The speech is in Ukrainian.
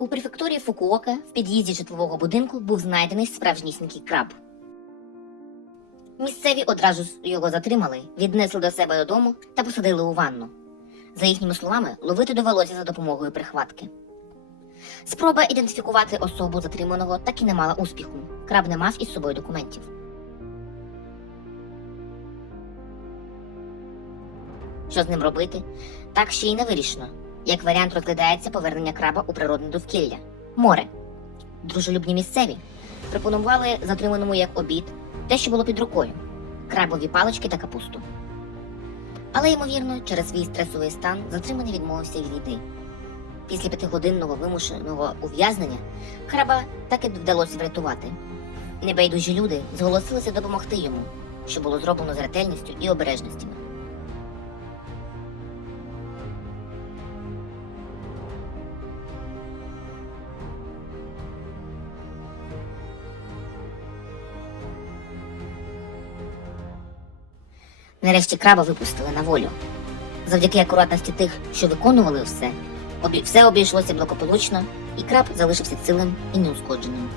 У префектурі Фукуока в під'їзді житлового будинку був знайдений справжнісінький краб. Місцеві одразу його затримали, віднесли до себе додому та посадили у ванну. За їхніми словами, ловити довелося за допомогою прихватки. Спроба ідентифікувати особу затриманого так і не мала успіху. Краб не мав із собою документів. Що з ним робити? Так ще й не вирішено. Як варіант розглядається повернення краба у природне довкілля море. Дружелюбні місцеві пропонували затриманому як обід те, що було під рукою крабові палички та капусту. Але, ймовірно, через свій стресовий стан затриманий відмовився від їди. Після п'ятигодинного вимушеного ув'язнення краба так і вдалося врятувати. Небайдужі люди зголосилися допомогти йому, що було зроблено з ретельністю і обережністю. Нарешті краба випустили на волю. Завдяки акуратності тих, що виконували все, обі... все обійшлося благополучно, і краб залишився цілим і неушкодженим.